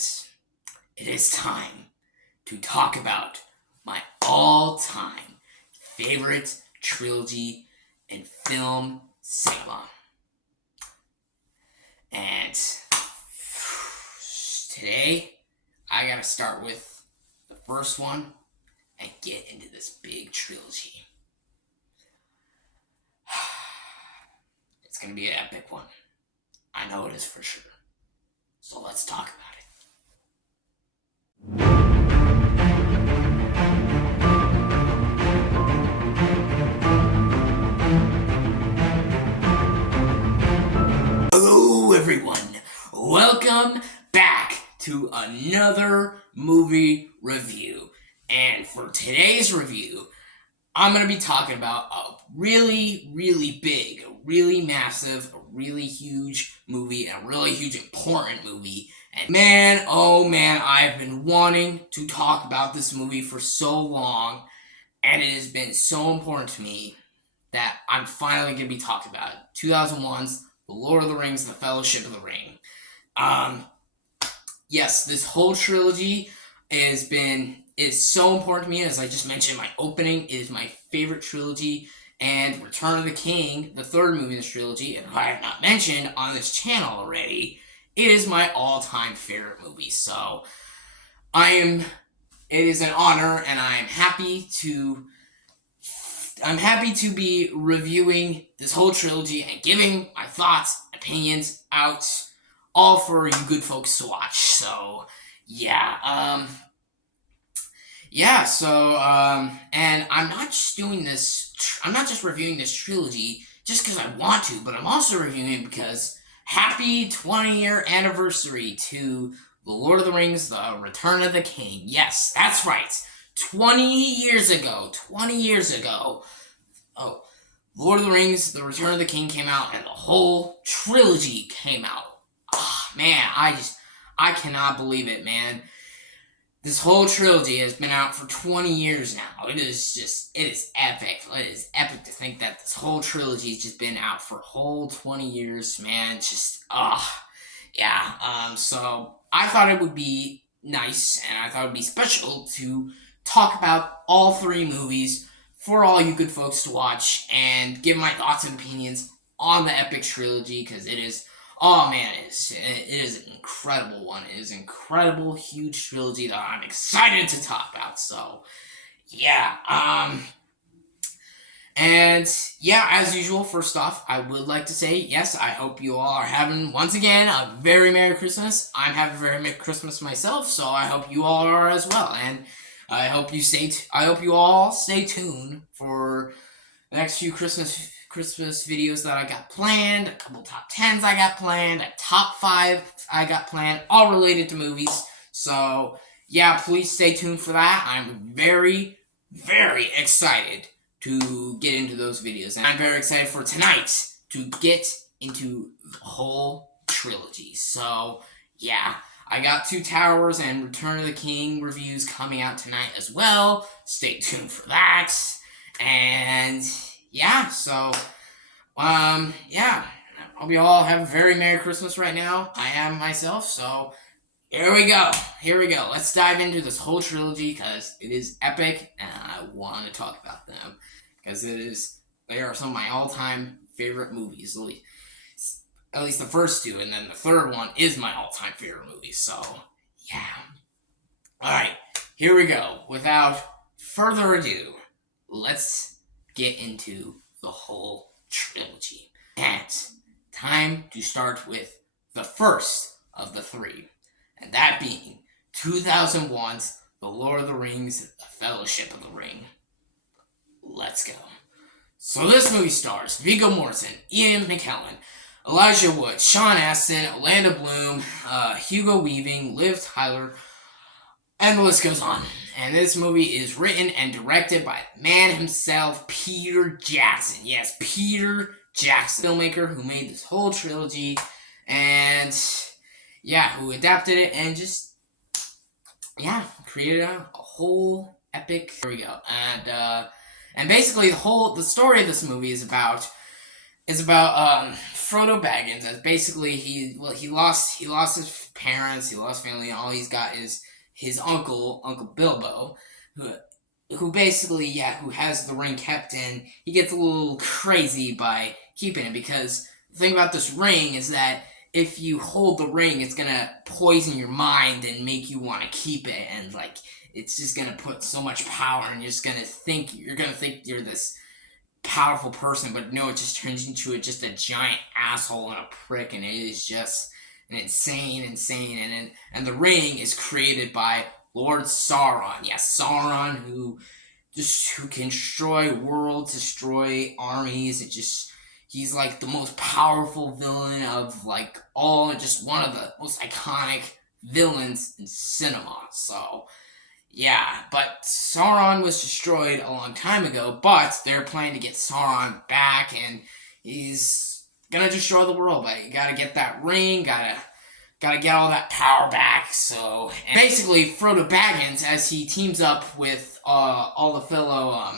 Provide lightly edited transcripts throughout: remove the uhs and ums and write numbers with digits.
guys, it is time to talk about my all-time favorite trilogy in film cinema. And today, I gotta start with the first one and get into this big trilogy. It's gonna be an epic one. I know it is for sure. So let's talk about it. Hello everyone, welcome back to another movie review. And for today's review, I'm going to be talking about a really, really big, a really massive, a really huge movie, and a really huge important movie. And man, oh man, I've been wanting to talk about this movie for so long, and it has been so important to me that I'm finally going to be talking about it. 2001's The Lord of the Rings, The Fellowship of the Ring. Yes, this whole trilogy is so important to me. As I just mentioned in my opening, it is my favorite trilogy. And Return of the King, the third movie in this trilogy, and I have not mentioned on this channel already, it is my all-time favorite movie. So, it is an honor, and I'm happy to be reviewing this whole trilogy and giving my thoughts, opinions out, all for you good folks to watch. So, yeah, and I'm not just reviewing this trilogy just because I want to, but I'm also reviewing it because happy 20-year anniversary to The Lord of the Rings, The Return of the King. Yes, that's right. 20 years ago, Lord of the Rings, The Return of the King came out, and the whole trilogy came out. Oh, man, I cannot believe it, man. This whole trilogy has been out for 20 years now. It is epic. It is epic to think that this whole trilogy has just been out for a whole 20 years, man. So I thought it would be nice, and I thought it would be special to talk about all three movies for all you good folks to watch and give my thoughts and opinions on the epic trilogy, because it is, oh man, it is an incredible one. It is an incredible, huge trilogy that I'm excited to talk about. So, yeah, as usual, first off, I would like to say, yes, I hope you all are having, once again, a very Merry Christmas. I'm having a very Merry Christmas myself, so I hope you all are as well. And I hope you all stay tuned for the next few Christmas videos that I got planned, a couple top 10s I got planned, a top 5 I got planned, all related to movies. So, yeah, please stay tuned for that. I'm very, very excited to get into those videos. And I'm very excited for tonight to get into the whole trilogy. So, yeah, I got Two Towers and Return of the King reviews coming out tonight as well. Stay tuned for that. And yeah, so, I hope you all have a very Merry Christmas right now. I am myself, so here we go. Let's dive into this whole trilogy, because it is epic, and I want to talk about them, because they are some of my all-time favorite movies, at least the first two, and then the third one is my all-time favorite movie, so, yeah. Alright, here we go. Without further ado, let's get into the whole trilogy. And time to start with the first of the three, and that being 2001's The Lord of the Rings, The Fellowship of the Ring. Let's go. So this movie stars Viggo Mortensen, Ian McKellen, Elijah Wood, Sean Astin, Orlando Bloom, Hugo Weaving, Liv Tyler, and the list goes on. And this movie is written and directed by the man himself, Peter Jackson. Yes, Peter Jackson, filmmaker who made this whole trilogy, and who adapted it and just created a whole epic. Here we go. And basically the story of this movie is about It's about Frodo Baggins. As basically he lost his parents, he lost family, and all he's got is his Uncle Bilbo, who basically, who has the ring kept in. He gets a little crazy by keeping it, because the thing about this ring is that if you hold the ring, it's gonna poison your mind and make you want to keep it, and like it's just gonna put so much power, and you're gonna think you're this powerful person, but no, it just turns into just a giant asshole and a prick, and it is just an insane, and the ring is created by Lord Sauron. Yes, Sauron, who can destroy worlds, destroy armies. He's like the most powerful villain of like all, just one of the most iconic villains in cinema. So yeah, but Sauron was destroyed a long time ago, but they're planning to get Sauron back, and he's gonna destroy the world, but you gotta get that ring, gotta get all that power back. So, and basically, Frodo Baggins, as he teams up with all the fellow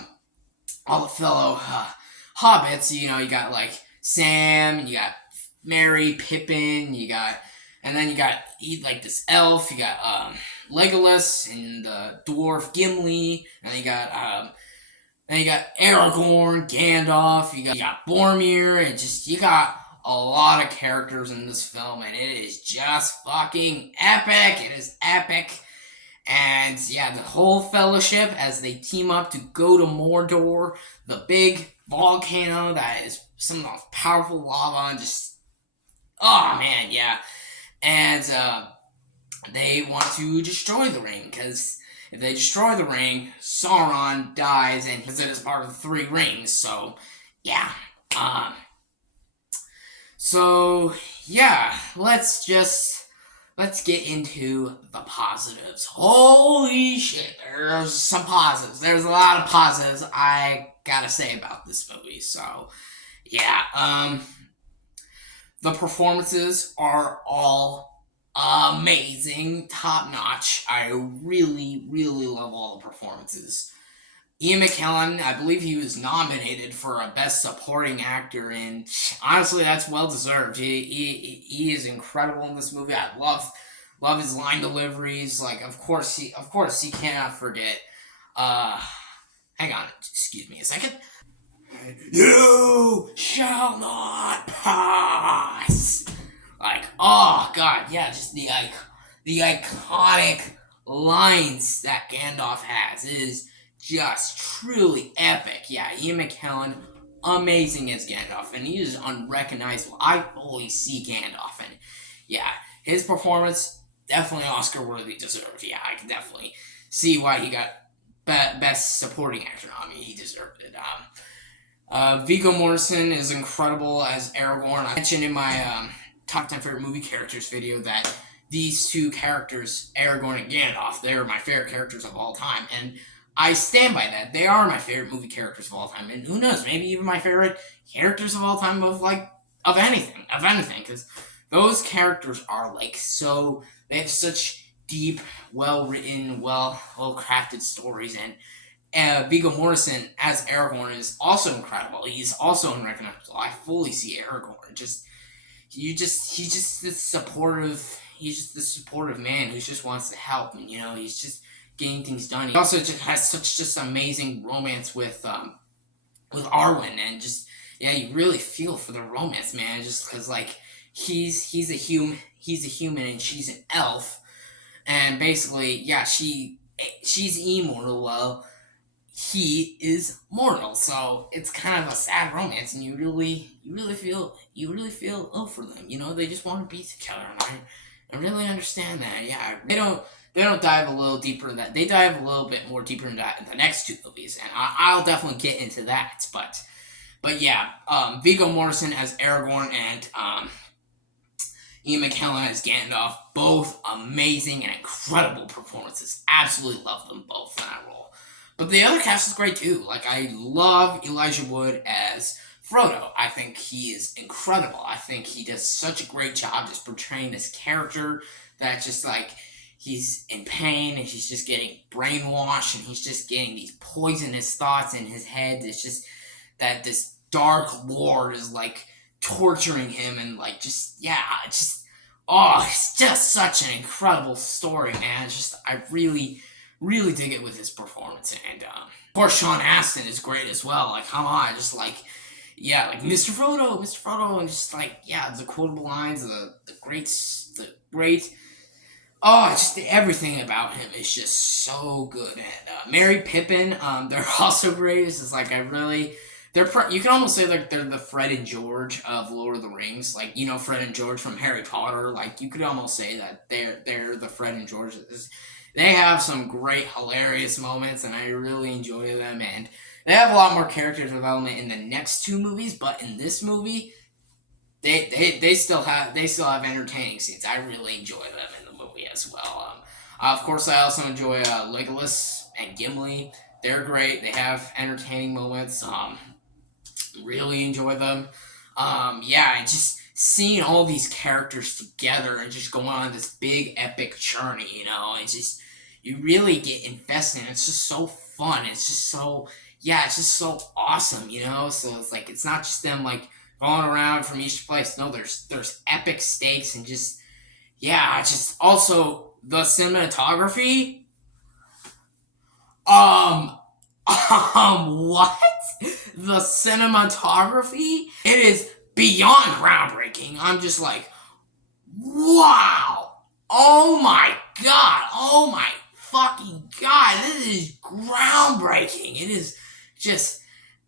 hobbits, you got like Sam, you got Merry, Pippin, and then you got like this elf, you got Legolas and the dwarf Gimli, and you got Aragorn, Gandalf, you got Boromir, and you got a lot of characters in this film, and it is just fucking epic. It is epic. And yeah, the whole fellowship, as they team up to go to Mordor, the big volcano that is some of the most powerful lava, and oh man, yeah. And they want to destroy the ring, because if they destroy the ring, Sauron dies, and because it is part of the Three Rings. So yeah, let's get into the positives. Holy shit, there's some positives. There's a lot of positives I gotta say about this movie. So yeah, the performances are all amazing, top notch. I really, really love all the performances. Ian McKellen, I believe he was nominated for a Best Supporting Actor, and honestly, that's well deserved. He is incredible in this movie. I love his line deliveries. Like, of course he cannot forget. Hang on, excuse me a second. You shall not pass. Like, oh god, yeah, just the iconic lines that Gandalf has is just truly epic. Yeah, Ian McKellen, amazing as Gandalf, and he is unrecognizable. I fully see Gandalf, and yeah, his performance definitely Oscar worthy deserved. Yeah, I can definitely see why he got Best Supporting Actor nominee. He deserved it. Viggo Mortensen is incredible as Aragorn. I mentioned in my top 10 favorite movie characters video that these two characters, Aragorn and Gandalf, they're my favorite characters of all time, and I stand by that. They are my favorite movie characters of all time, and who knows, maybe even my favorite characters of all time of anything, because those characters are they have such deep, well-written, well-crafted stories, and Viggo Mortensen as Aragorn is also incredible. He's also unrecognizable. I fully see Aragorn. He's just this supportive man who just wants to help, and he's just getting things done. He also just has such amazing romance with Arwen, and you really feel for the romance, man. Just because he's a human and she's an elf, and basically she's immortal. Well, he is mortal, so it's kind of a sad romance, and you really feel for them. They just want to be together, and I really understand that. Yeah, they don't dive a little deeper in that. They dive a little bit more deeper into that in the next two movies, and I'll definitely get into that. But yeah, Viggo Mortensen as Aragorn and Ian McKellen as Gandalf, both amazing and incredible performances. Absolutely love them both in that role. But the other cast is great too. Like, I love Elijah Wood as Frodo. I think he is incredible. I think he does such a great job just portraying this character that he's in pain, and he's just getting brainwashed, and he's just getting these poisonous thoughts in his head. It's just that this Dark Lord is like torturing him and like oh, it's just such an incredible story, man. Just I really dig it with his performance, and of course Sean Astin is great as well. Like come on, just like yeah, like Mr. Frodo, and just like yeah, the quotable lines, the great. Oh, just everything about him is just so good. And Mary Pippin, they're also great. It's just like I really, you can almost say like they're the Fred and George of Lord of the Rings. Like you know Fred and George from Harry Potter. Like you could almost say that they're the Fred and George. They have some great hilarious moments, and I really enjoy them. And they have a lot more character development in the next two movies, but in this movie, they still have entertaining scenes. I really enjoy them in the movie as well. Of course, I also enjoy Legolas and Gimli. They're great. They have entertaining moments. Really enjoy them. Yeah, and just seeing all these characters together and just going on this big epic journey. You know, it's just you really get invested. It's just so fun. It's just so yeah, it's just so awesome. You know, so it's like it's not just them like going around from each place. No, there's epic stakes and just yeah, just also the cinematography. Um, what? The cinematography? It is beyond groundbreaking. I'm just like, wow. Oh my god. Oh my fucking god. This is groundbreaking. Just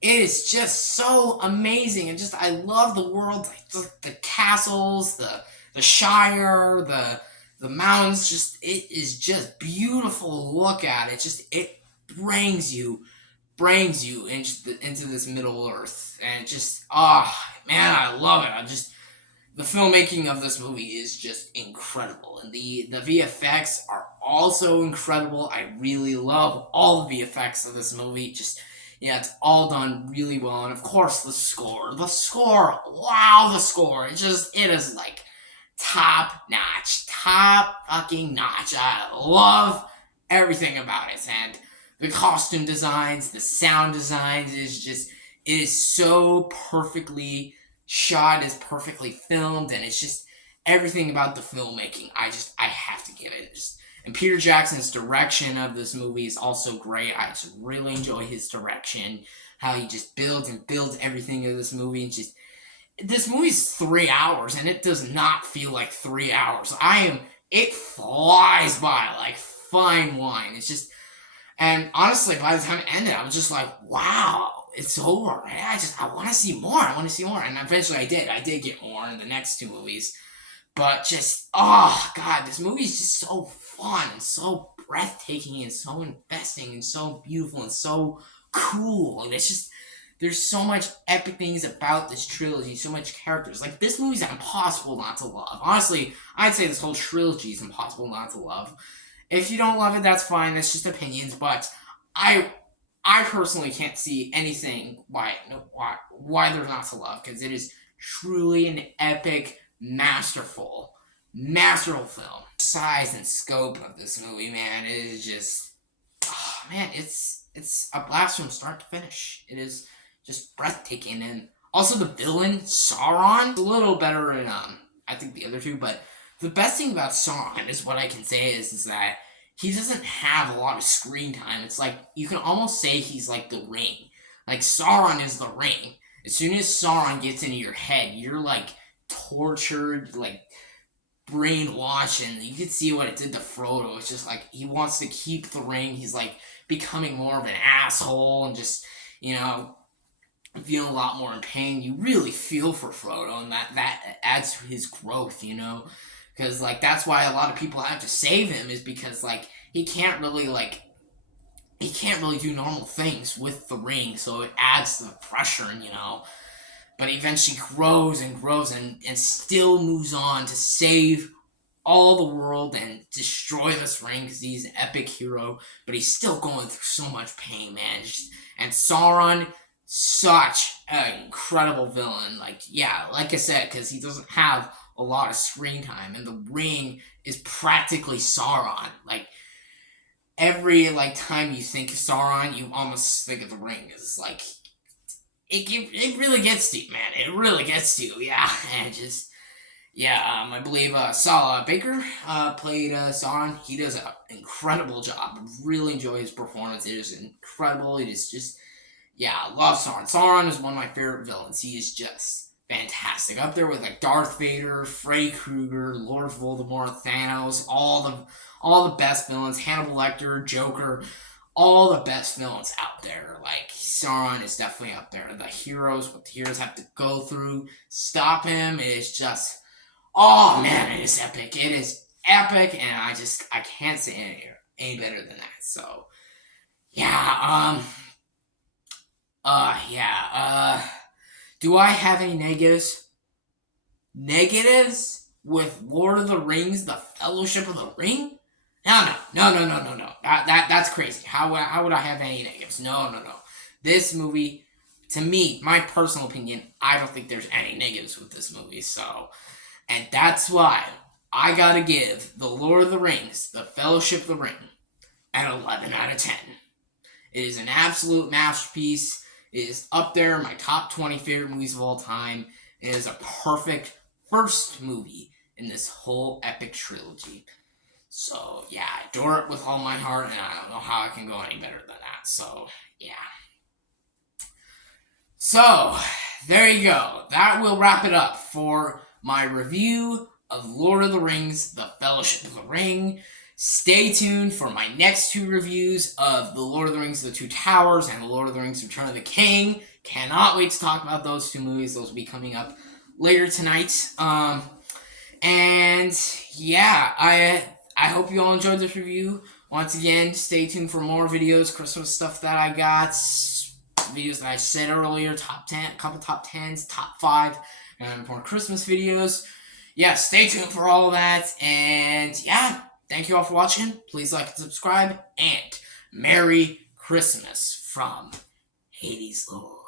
it is just so amazing, and just I love the world, like the castles, the Shire, the mountains. Just it is just beautiful to look at. It just it brings you into this Middle Earth, and it just man, I love it. I just the filmmaking of this movie is just incredible, and the VFX are also incredible. I really love all the VFX of this movie. Just yeah, it's all done really well, and of course the score. Wow, the score. It is like top fucking notch. I love everything about it, and the costume designs, the sound designs it is so perfectly shot, is perfectly filmed, and it's just everything about the filmmaking. I have to give it. And Peter Jackson's direction of this movie is also great. I just really enjoy his direction, how he just builds and builds everything in this movie. And just this movie's 3 hours, and it does not feel like 3 hours. It flies by like fine wine. It's just, and honestly, by the time it ended, I was just like, wow, it's over. I want to see more. And eventually I did. I did get more in the next two movies. But just, oh, God, this movie is just so fun and so breathtaking and so investing and so beautiful and so cool. And it's just, there's so much epic things about this trilogy, so much characters. Like, this movie's impossible not to love. Honestly, I'd say this whole trilogy is impossible not to love. If you don't love it, that's fine. That's just opinions. But I personally can't see anything why they're not to love, because it is truly an epic, masterful film. Size and scope of this movie, man, it is just, oh, man, it's a blast from start to finish. It is just breathtaking. And also the villain, Sauron, a little better in I think the other two, but the best thing about Sauron is what I can say is that he doesn't have a lot of screen time. It's like, you can almost say he's like the Ring. Like, Sauron is the Ring. As soon as Sauron gets into your head, you're like tortured, like brainwashed, and you can see what it did to Frodo. It's just like, he wants to keep the ring. He's like becoming more of an asshole and just, you know, feeling a lot more in pain. You really feel for Frodo, and that adds to his growth, you know? Because, like, that's why a lot of people have to save him, is because, like, he can't really do normal things with the ring, so it adds to the pressure, and, you know. But he eventually grows and still moves on to save all the world and destroy this ring, because he's an epic hero, but he's still going through so much pain, man. And Sauron, such an incredible villain. Like, yeah, like I said, because he doesn't have a lot of screen time, and the ring is practically Sauron. Like, every, like, time you think of Sauron, you almost think of the ring. It's like, it really gets to you, man. It really gets to you, yeah. And just, yeah, I believe Salah Baker played Sauron. He does an incredible job. Really enjoy his performance. It is incredible. It is just, yeah, I love Sauron. Sauron is one of my favorite villains. He is just fantastic. Up there with like Darth Vader, Freddy Krueger, Lord Voldemort, Thanos, all the best villains. Hannibal Lecter, Joker, all the best villains out there. Like, Sauron is definitely up there. The heroes, what the heroes have to go through, stop him, is just, oh man, it is epic. It is epic, and I can't say any better than that. So, yeah, do I have any negatives? Negatives with Lord of the Rings, The Fellowship of the Ring? No. That's crazy. How would I have any negatives? No. This movie, to me, my personal opinion, I don't think there's any negatives with this movie. So, and that's why I gotta give The Lord of the Rings, The Fellowship of the Ring, an 11 out of 10. It is an absolute masterpiece. It is up there in my top 20 favorite movies of all time. It is a perfect first movie in this whole epic trilogy. So, yeah, I adore it with all my heart, and I don't know how I can go any better than that. So, yeah. So, there you go. That will wrap it up for my review of Lord of the Rings, The Fellowship of the Ring. Stay tuned for my next two reviews of The Lord of the Rings, The Two Towers, and The Lord of the Rings, Return of the King. Cannot wait to talk about those two movies. Those will be coming up later tonight. And yeah, I hope you all enjoyed this review. Once again, stay tuned for more videos, Christmas stuff that I got, videos that I said earlier, top 10, a couple top 10s, top 5, and more Christmas videos. Yeah, stay tuned for all of that. And yeah, thank you all for watching. Please like and subscribe. And Merry Christmas from Hades Lord.